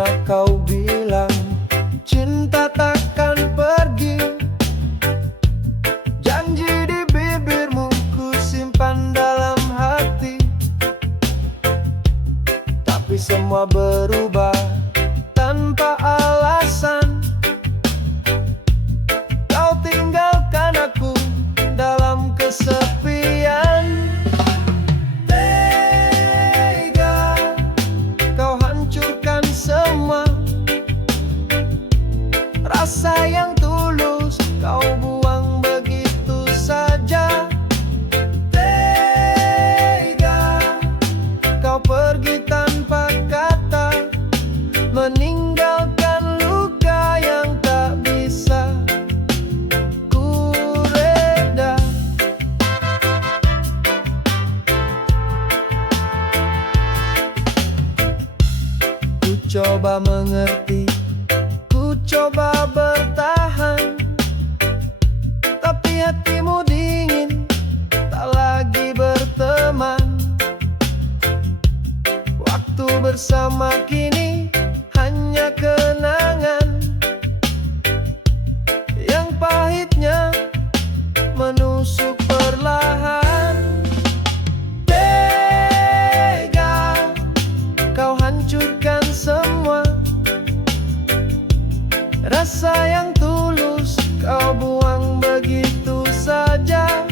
pernah kau bilang cinta takkan pergi. Janji di bibirmu ku simpan dalam hati, tapi semua berubah tanpa alasan. Kau tinggalkan aku dalam kesepian. Tega kau hancurkan semua rasa yang tulus, kau buang begitu saja. Tega kau pergi tanpa kata, meninggalkan luka yang tak bisa ku reda. Ku coba mengerti, ku coba bertahan, tapi hatimu dingin, tak lagi berteman. Waktu bersama kini hanya kenangan yang pahitnya menusuk perlahan. Tega kau hancurkan semua rasa yang tulus, kau buang begitu saja.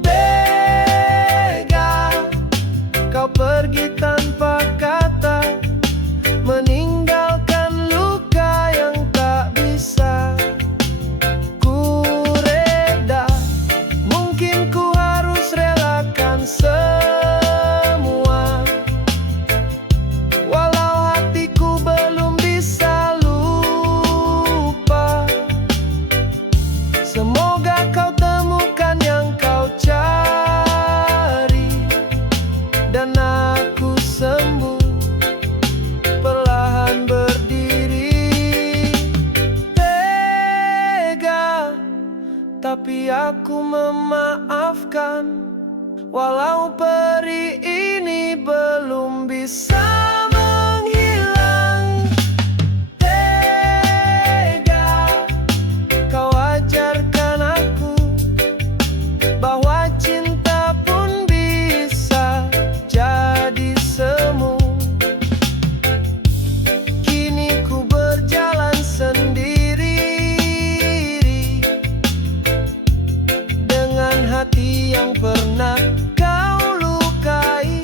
Tega kau pergi tanpa kata, meninggalkan luka yang tak bisa ku reda. Mungkin ku harus relakan semua, walau hatiku belum bisa lupa. Semoga kau temukan yang kau cari, dan aku sembuh perlahan berdiri. Tega, tapi aku memaafkan, walau peri ini belum bisa menghilang. Tega kau ajarkan aku bahwa cinta pun bisa jadi semu. Kini ku berjalan sendiri dengan hati yang pernah kau lukai,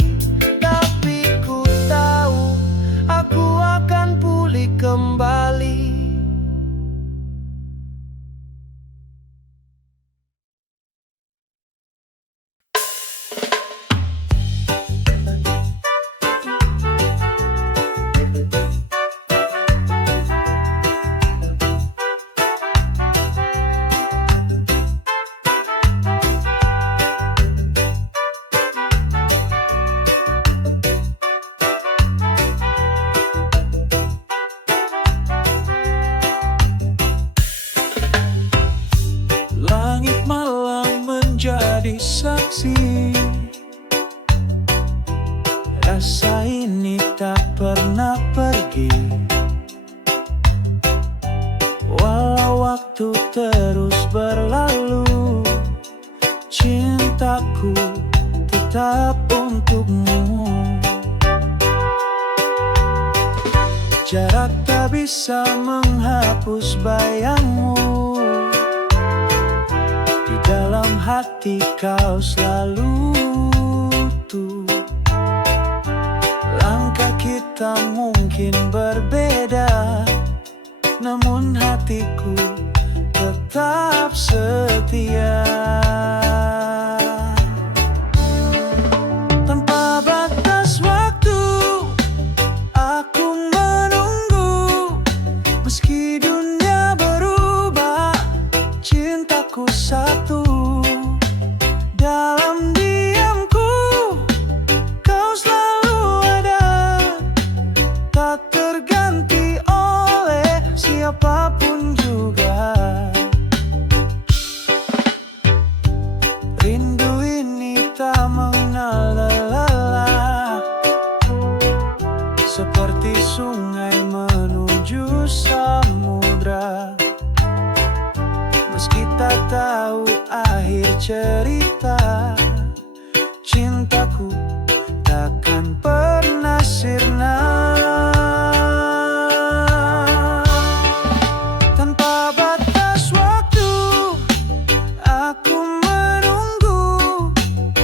tapi ku tahu aku akan pulih kembali. Langit malam menjadi saksi, rasa ini tak pernah pergi. Walau waktu terus berlalu, cintaku tetap untukmu. Jarak tak bisa menghapus bayangmu, di dalam hati kau selalu utuh. Langkah kita mungkin berbeda, namun hatiku tetap setia. Tanpa batas waktu, aku menunggu. Meski dunia berubah, cintaku satu. Dalam diamku, kau selalu ada, tak terganti oleh siapapun juga. seperti sungai menuju samudra. Meski tak tahu akhir cerita, cintaku takkan pernah sirna. Tanpa batas waktu, aku menunggu.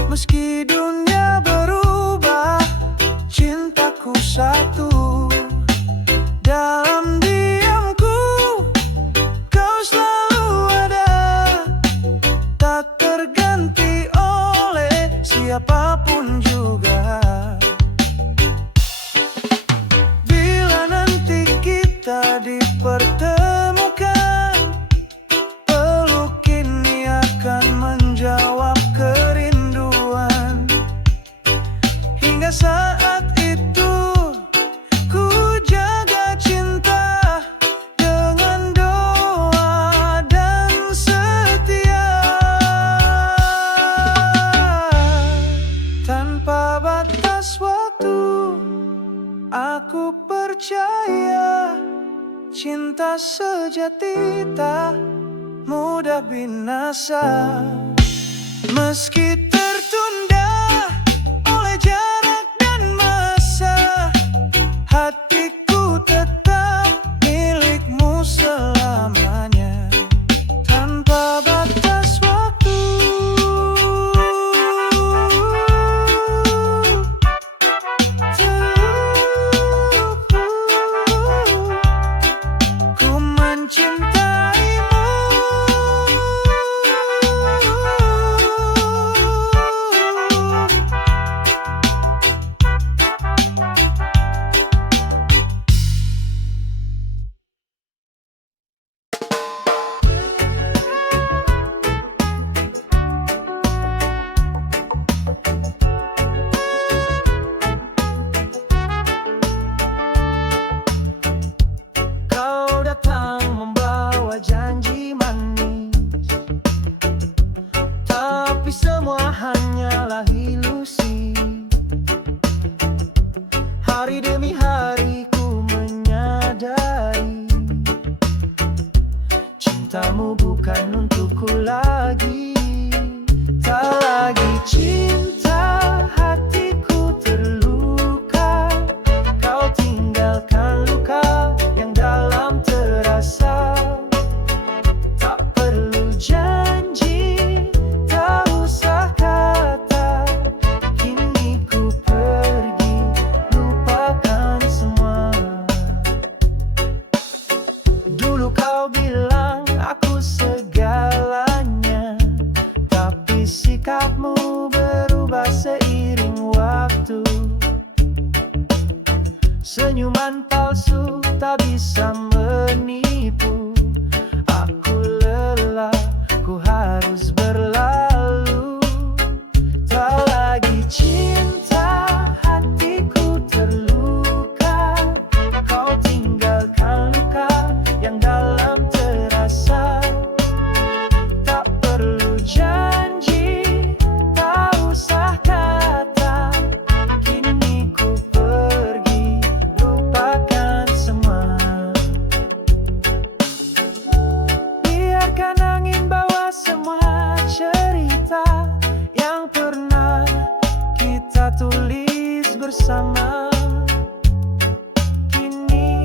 Meski dunia berubah, cintaku satu. Dalam diamku, kau selalu ada, tak terganti oleh siapapun juga. Bila nanti kita dipertemukan, peluk ini akan menjawab kerinduan. Hingga saat itu, ku jaga cinta dengan doa dan setia. Tanpa batas waktu, aku percaya cinta sejati tak mudah binasa. Meski tertunda oleh jarak dan masa, hatiku tetap milikmu selamanya. Tanpa batas waktu, ku mencintaimu. Kau datang membawa janji manis, tapi semua hanyalah ilusi. Hari demi hari ku menyadari, cintamu bukan untukku lagi. Tak lagi cinta, hatiku terluka. Kau tinggalkan luka yang dalam terasa. Tak perlu janji, tak usah kata. Kini ku pergi, lupakan semua. Dulu kau bilang aku segalanya, tapi sikapmu berubah seiring waktu. Senyuman palsu tak bisa menipu. Aku lelah, ku harus berlalu. Tak lagi cinta, hatiku terluka. Kau tinggalkan luka yang dalam terasa. Tak perlu janji, tak usah kata. Kini ku pergi, lupakan semua. Biarkan angin bawa semua cerita yang pernah kita tulis bersama. Kini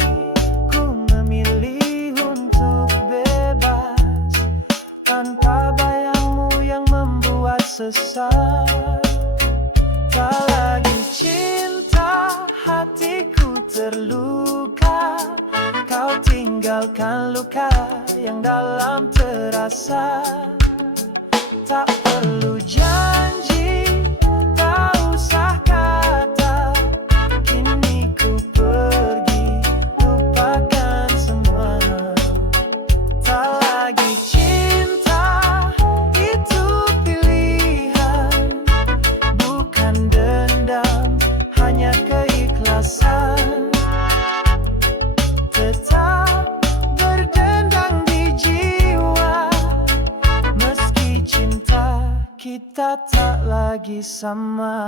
ku memilih untuk bebas, tanpa bayangmu yang membuat sesat. Tak lagi cinta, hatiku terluka. Kau tinggalkan luka yang dalam terasa. Tak perlu janji, tak usah kata. Kini ku pergi, lupakan semua. Tak lagi cinta, itu pilihan. Bukan dendam, hanya keikhlasan. Tetap berdendang di jiwa. Meski cinta kita tak lagi sama.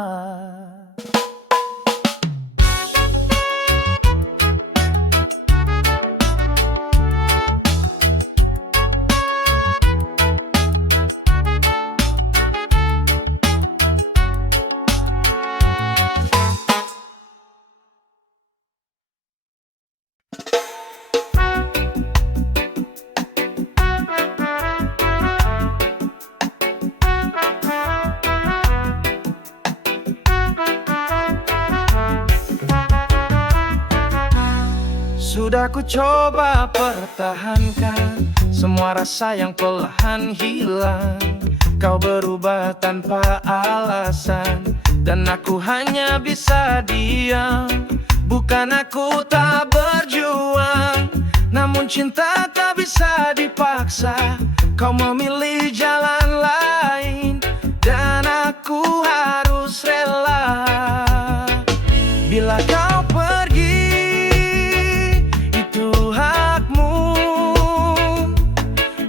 Sudah ku coba pertahankan semua rasa yang perlahan hilang. Kau berubah tanpa alasan, dan aku hanya bisa diam. Bukan aku tak berjuang, namun cinta tak bisa dipaksa. Kau memilih jalan lain, dan aku harus rela. Bila kau pergi, itu hakmu.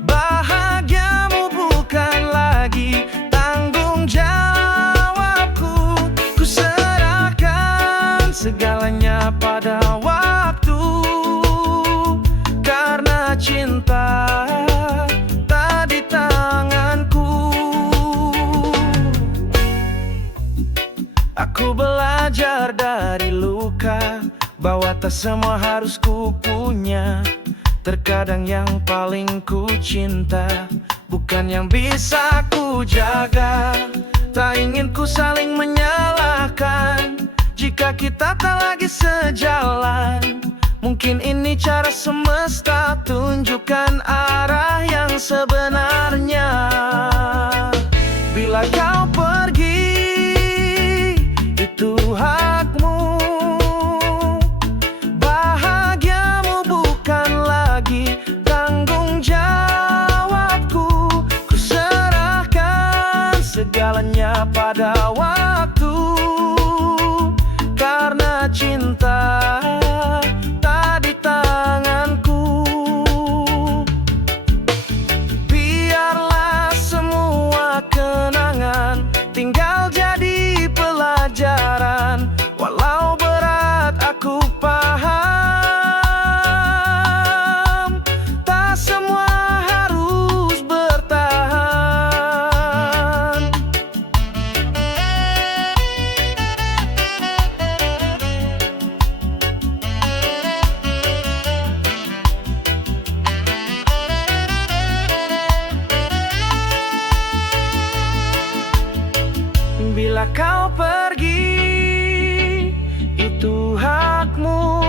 Bahagiamu bukan lagi tanggung jawabku. Ku serahkan segalanya pada waktu, karena cinta tak di tanganku. Aku belajar dari luka bahwa tak semua harus ku punya. Terkadang yang paling ku cinta bukan yang bisa ku jaga. Tak ingin ku saling menyalahkan jika kita tak lagi sejalan. Mungkin ini cara semesta tunjukkan arah yang sebenarnya. Bila kau pergi, itu hakmu. Bahagiamu bukan lagi tanggung jawabku. Ku serahkan segalanya pada waktu, karena cinta tak di tanganku. Biarlah semua kenangan tinggal jadi pelajaran. Walau berat aku paham, tak semua harus bertahan. Bila kau pergi, itu hakmu.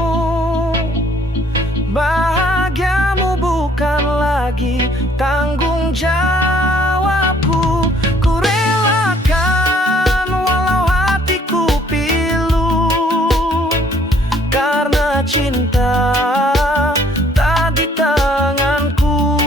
Bahagiamu bukan lagi tanggung jawabku. Ku relakan walau hatiku pilu, karena cinta tak di tanganku.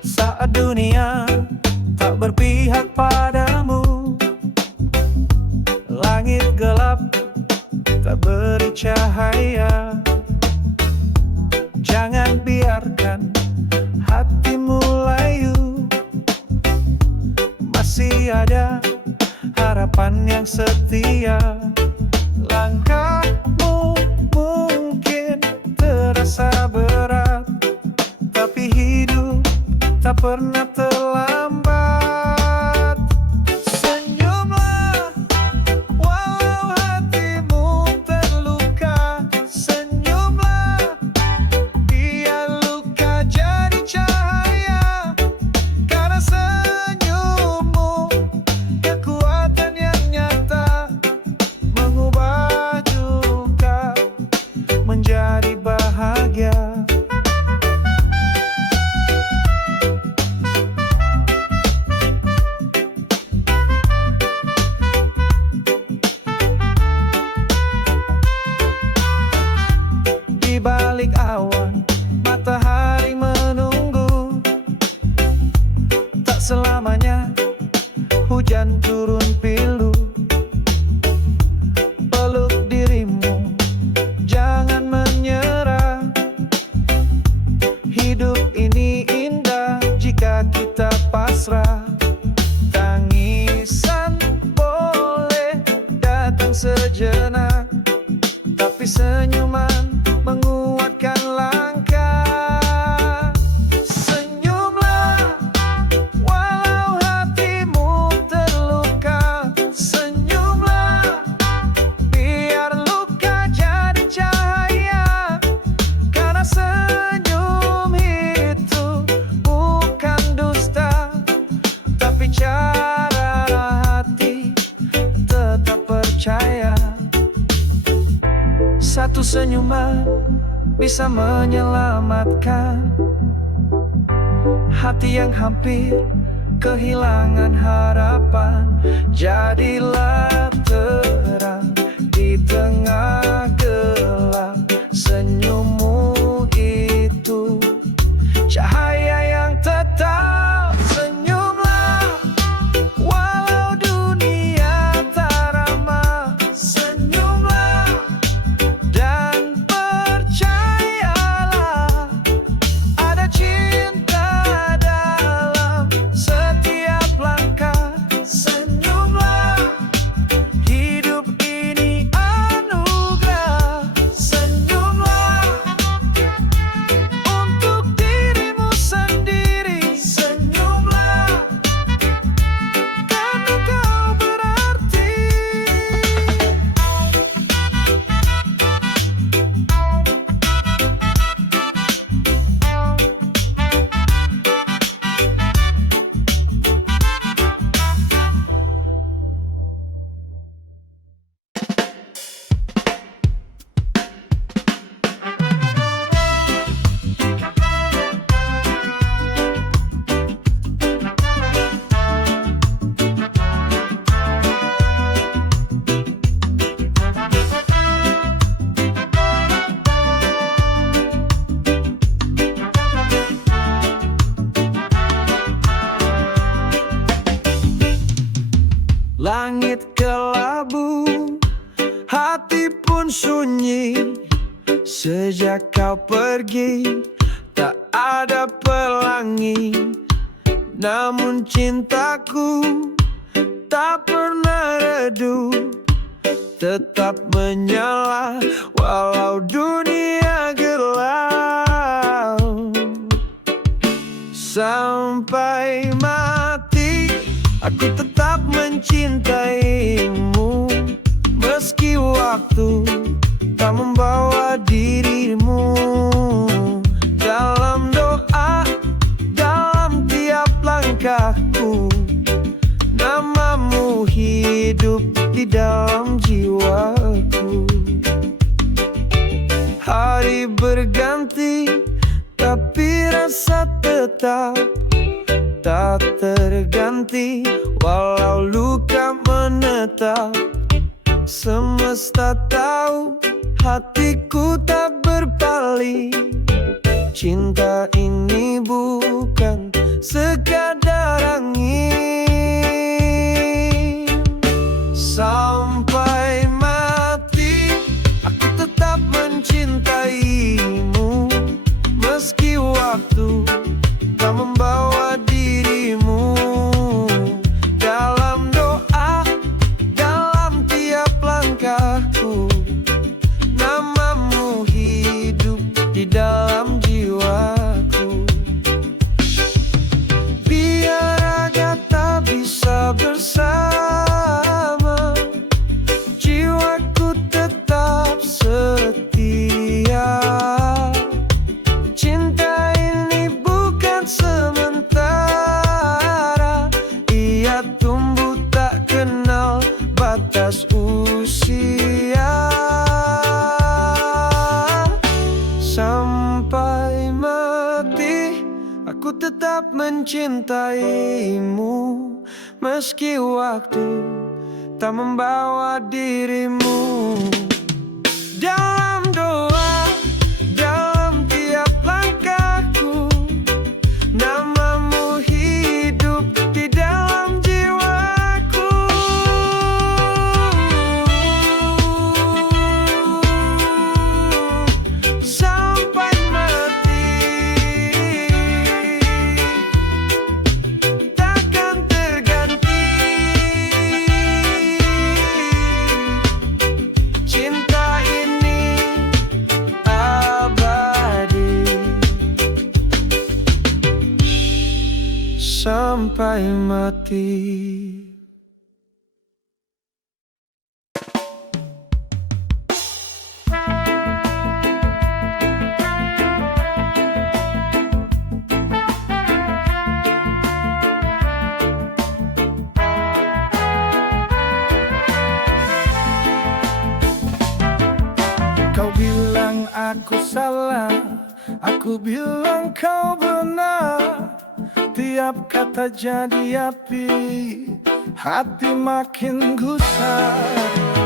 Saat dunia tak berpihak padamu, langit gelap tak beri cahaya. Jangan biarkan hatimu layu, masih ada harapan yang setia. Langkahmu mungkin terasa berat, tapi hidup tak pernah terlambat. Senyumlah walau hatimu terluka. Senyumlah, biar luka jadi cahaya. Karena senyummu kekuatan yang nyata. sejenak, tapi senyuman menguatkan langkah. Senyumlah walau hatimu terluka. Senyumlah biar luka jadi cahaya. Karena senyum itu bukan dusta, tapi cara hati tetap percaya. Satu senyuman bisa menyelamatkan hati yang hampir kehilangan harapan. Jadilah terang di tengah gelap. Senyummu itu cahaya yang tetap. Senyumlah walau dunia tak ramah. Senyumlah dan percayalah, ada cinta dalam setiap langkah. Senyumlah, hidup ini anugerah. Senyumlah untuk dirimu sendiri. Senyumlah karena kau berarti. Langit kelabu, hati pun sunyi. Sejak kau pergi, tak ada pelangi. Namun cintaku tak pernah redup, tetap menyala walau dunia gelap. Sampai mati aku tetap mencintaimu, meski waktu tak membawa dirimu. Dalam doa, dalam tiap langkahku, namamu hidup di dalam jiwaku. Hari berganti, tapi rasa tetap tak terganti. Walau luka menetap, semesta tahu hatiku tak berpaling. Cinta ini bukan sekadar angin. Sampai mati aku tetap mencintaimu, meski waktu tak membawa dirimu. Dalam doa, dalam tiap langkahku, namamu hidup di dalam jiwaku. Biar raga tak bisa bersama, jiwaku tetap setia. Cinta ini bukan sementara, ia tumbuh tak kenal batas usia. Sampai mati aku tetap mencintaimu, meski waktu tak membawa dirimu. Dalam doa, dalam tiap langkahku, namamu hidup di dalam jiwaku. Sampai mati takkan terganti. sampai mati. Kau bilang aku salah, aku bilang kau benar. Tiap kata jadi api, hati makin gusar.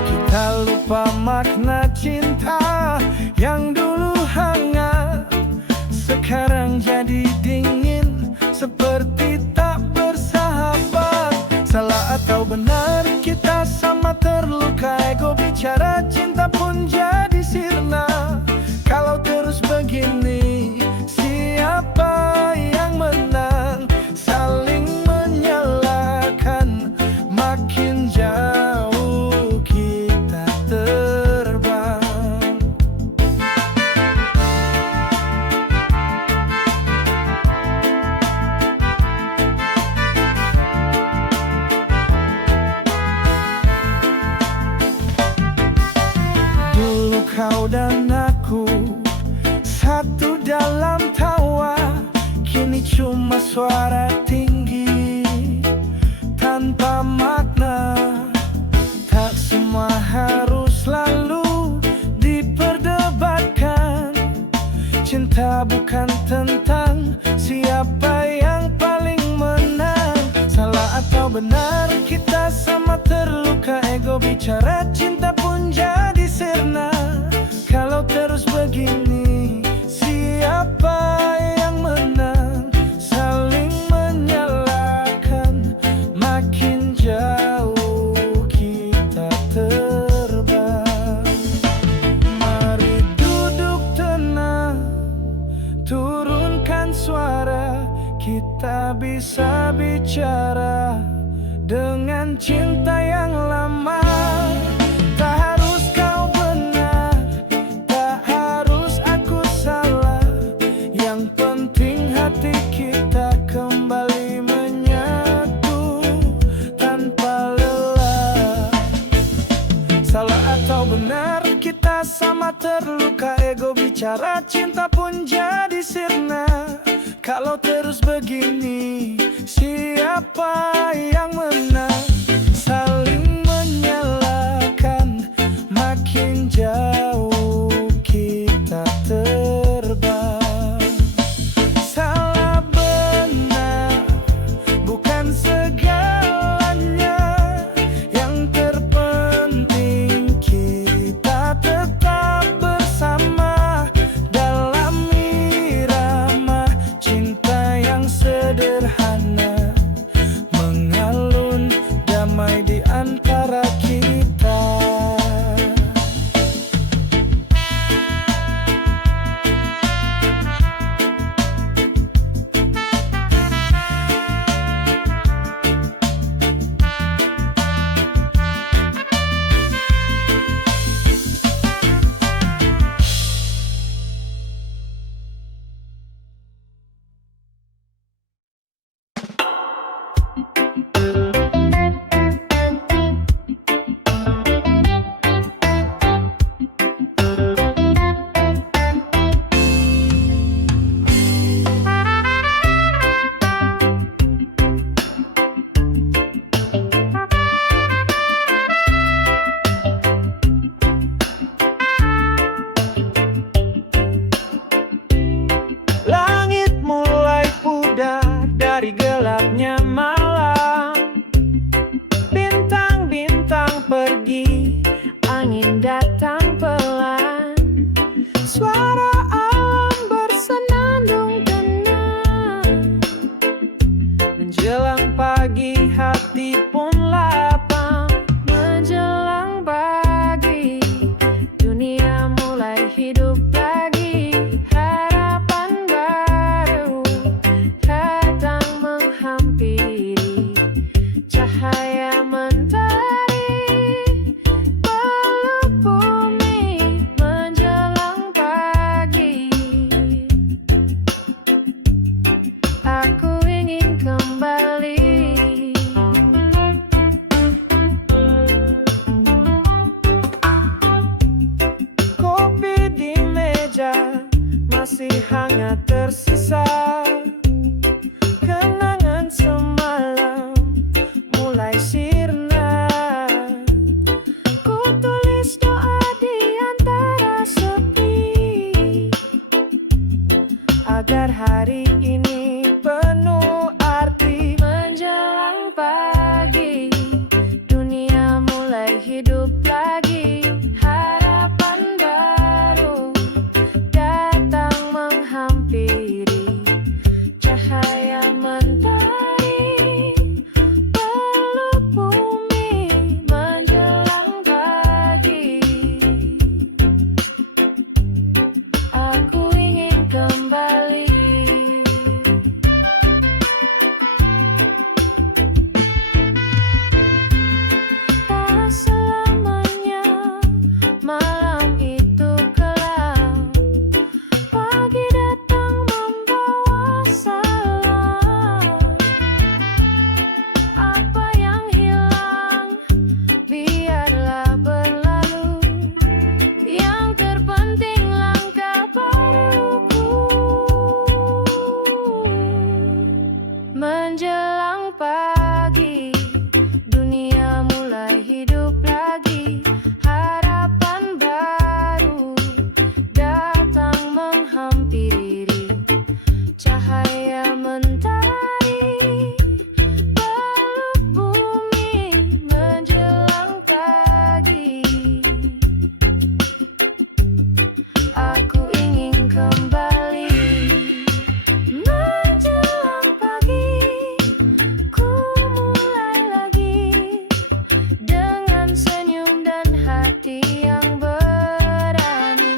Kita lupa makna cinta yang dulu hangat, sekarang jadi dingin, seperti tak bersahabat. Salah atau benar, kita sama terluka. Ego bicara, cinta pun jadi sirna. Kalau terus begini, siapa yang menang? Saling menyalahkan, makin jauh kita terbang. Dulu kau dan aku satu dalam tawa, kini cuma suara tinggi tanpa makna. Tak semua harus selalu diperdebatkan. Cinta bukan tentang siapa yang paling menang. Salah atau benar, kita sama terluka. Ego bicara, cinta pun jadi sirna. Kalau terus begini, siapa yang menang? Saling menyalahkan, makin jauh kita terbang. Mari duduk tenang, turunkan suara. Kita bisa bicara dengan cinta yang lama. Tak harus kau benar, tak harus aku salah. Yang penting hati kita kembali menyatu tanpa lelah. Salah atau benar, kita sama terluka. Ego bicara, cinta pun jadi sirna. Kalau terus begini, siapa yang menang? Saling menyalahkan, makin jauh kita terbang. Salah benar bukan segalanya, yang terpenting kita tetap bersama dalam irama cinta yang sederhana, mengalun damai di antara kita. Langit mulai pudar dari gelapnya malam. Bintang-bintang pergi, angin datang pelan. Suara alam bersenandung tenang. Menjelang pagi, hati pun lapang. Menjelang pagi, dunia mulai hidup lagi. Harapan baru datang menghampiri. Cahaya mentari berluput masih hangat tersisa. Kenangan semalam mulai sirna. Ku tulis doa di antara sepi, agar hari ini penuh arti. Menjelang pagi, dunia mulai hidup lagi. Harapan baru datang menghampiri. Cahaya mentari peluk bumi menjelang pagi. Aku ingin kembali. Tak selamanya malam itu gelap. Pagi datang membawa salam. Apa yang hilang biarlah berlalu. Yang terpenting langkah baruku. Menjelang pagi, dunia mulai hidup lagi. Harapan baru datang menghampiri. Cahaya mentari peluk bumi menjelang pagi. Aku ingin kembali. Menjelang pagi, ku mulai lagi dengan senyum dan hati yang berani.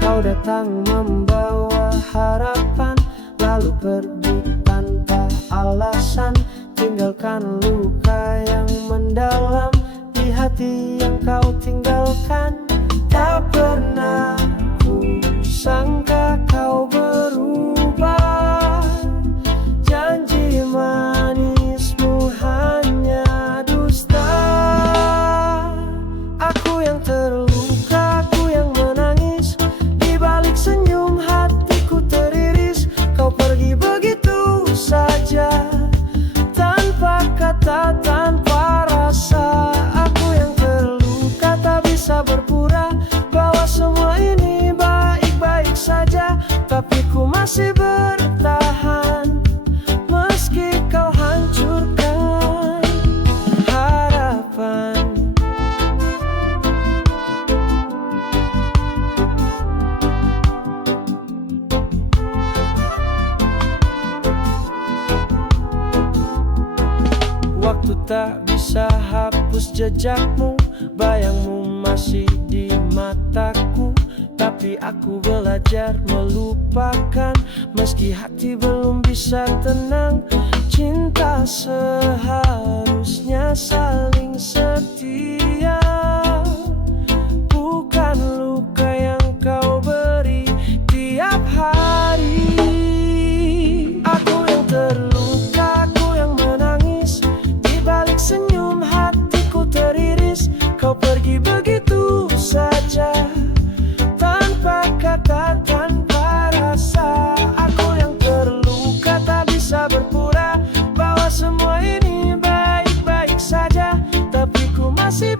Kau datang membawa harapan, lalu pergi tanpa alasan. Tinggalkan luka yang mendalam di hati yang kau tinggalkan. Tak pernah ku sangka kau berubah. Janji manismu hanya dusta. Aku yang terluka, aku yang menangis. Di balik senyum hatiku teriris. Kau pergi begitu saja, tanpa kata, tanpa rasa. Aku yang terluka tak bisa berpura bahwa semua ini baik-baik saja. Tapi ku masih bertahan meski kau hancurkan harapan. Waktu tak bisa hapus jejakmu, bayangmu masih di mataku. Tapi aku belajar melupakan, meski hati belum bisa tenang. Cinta seharusnya saling setia, bukan luka yang kau beri tiap hari. Aku yang terluka, aku yang menangis. Di balik senyum hatiku teriris. Kau pergi begitu saja, tanpa kata, tanpa rasa. Aku yang terluka tak bisa berpura bahwa semua ini baik-baik saja. Tapi ku masih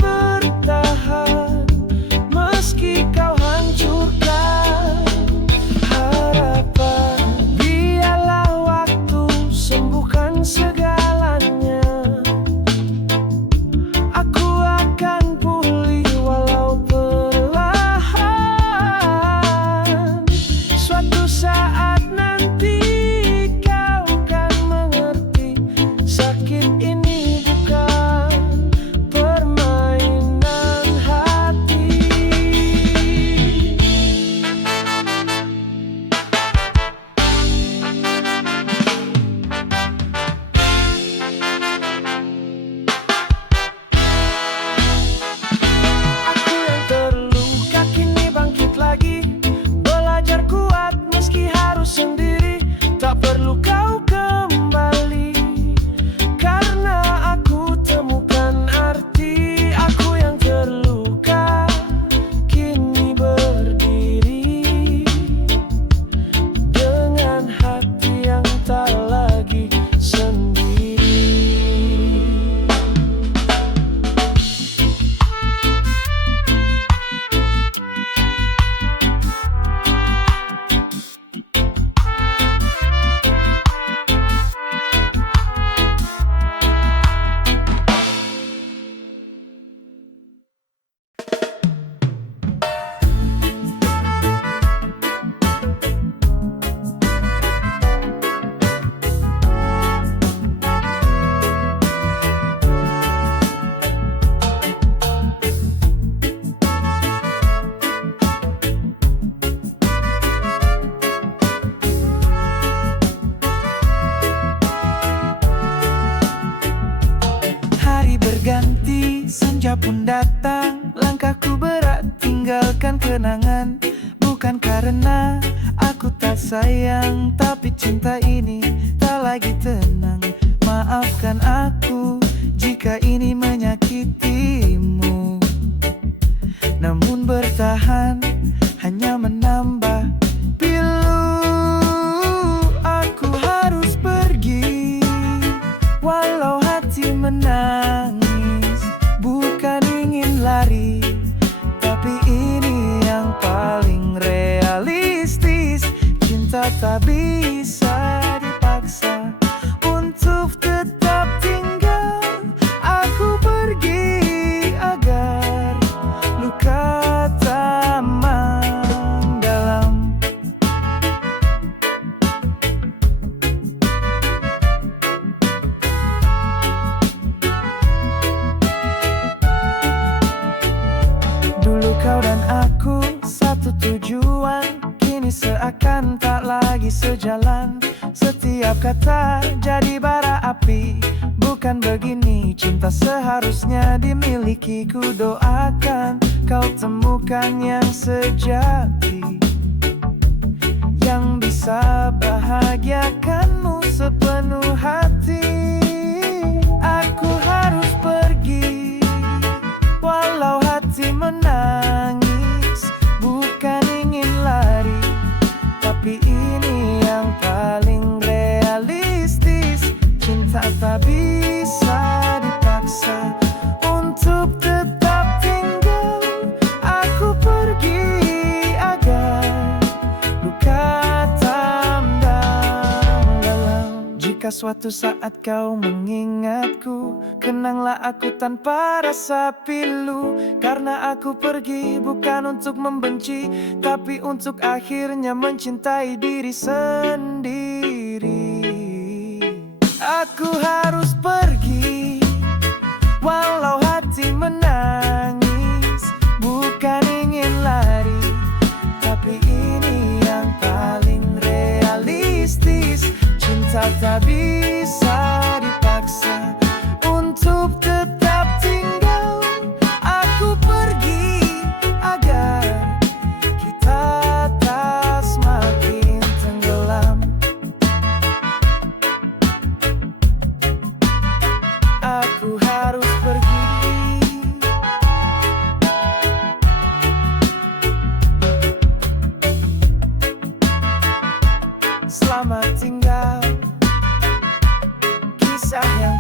sayang, tapi cinta ini tak lagi tenang. Maafkan aku jika ini menyakitimu, namun bertahan hanya menambah pilu. Aku harus pergi walau hati menangis, bukan ingin lari, tapi ini yang paling realistis. Cinta tak bisa dipaksa untuk tetap tinggal. Aku pergi agar luka tak mendalam. Dulu kau dan aku satu tujuan, kini seakan tak lagi sejalan. Setiap kata jadi bara api, bukan begini cinta seharusnya dimiliki. Ku doakan kau temukan yang sejati, yang bisa bahagiakanmu sepenuh hati. Aku harus pergi walau hati menangis, bukan ingin lari, tapi ini yang paling realistis. Cinta tak bisa dipaksa untuk tetap tinggal. Aku pergi agar luka tak mendalam. Jika suatu saat kau mengingatku, kenanglah aku tanpa rasa pilu. Karena aku pergi bukan untuk membenci, tapi untuk akhirnya mencintai diri sendiri. Aku harus pergi walau hati menangis, bukan ingin lari, tapi ini yang paling realistis. Cinta tak bisa dipaksa untuk tetap tinggal. Aku pergi agar kita tak semakin tenggelam. Aku harus pergi. Selamat tinggal, kisah yang